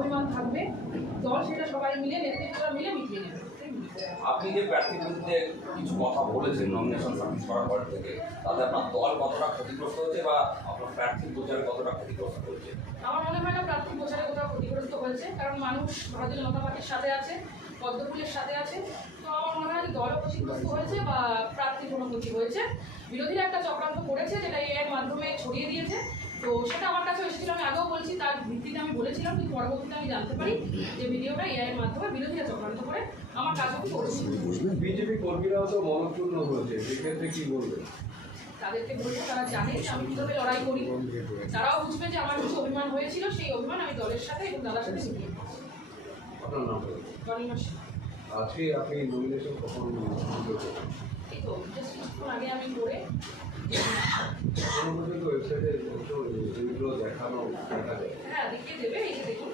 অভিমান থাকবে, দল সেটা সবাই মিলে নেতৃত্বরা মিলে মিটিয়ে নেবে। আপনি যে প্রার্থীর বিরুদ্ধে কিছু কথা বলেছেন নমিনেশন সাবমিট করার পর থেকে, তাতে আপনার দল কতটা ক্ষতিগ্রস্ত হচ্ছে বা আপনার প্রার্থীর প্রচারে কতটা ক্ষতিগ্রস্ত হচ্ছে? আমার মনে হয় না প্রার্থী প্রচারে কোথাও ক্ষতিগ্রস্ত হয়েছে, কারণ মানুষ ভারতীয় জনতা পার্টির সাথে আছে, পদ্মফুলের সাথে আছে। তো আমার মনে হয় দলও ক্ষতিগ্রস্ত হয়েছে বা প্রার্থীর কোনো ক্ষতি হয়েছে। বিরোধীরা একটা চক্রান্ত করেছে, যেটা এর মাধ্যমে ছড়িয়ে দিয়েছে। তো সেটা আমার কাছে এসেছিল, আমি আগেও বলছি, তার ভিত্তিতে আমি বলেছিলাম, কিন্তু পরবর্তীতে আমি জানতে পারি যে ভিডিওটা এআইয়ের মাধ্যমে বিরোধীরা চক্রান্ত করে আমার কাজও করেছিল। বিজেপি কর্মীরাও তো মনক্ষুণ্ণ হয়েছে, সেক্ষেত্রে কি বলবেন? তাদেরকে বলবো তারা জানে যে আমি কীভাবে লড়াই করি, তারাও বুঝবে যে আমার কিছু অভিমান হয়েছিল, সেই অভিমান আমি দলের সাথে এবং দাদার সাথে মিটিয়ে দিয়েছি। আপনার নাম আজকে আপনি নমিনেশন কখন এই তো জাস্ট কিছুক্ষণ আগে আমি করে ওয়েবসাইটে দেখানো দেখা যায়? হ্যাঁ দেখিয়ে দেবে, এই যে দেখুন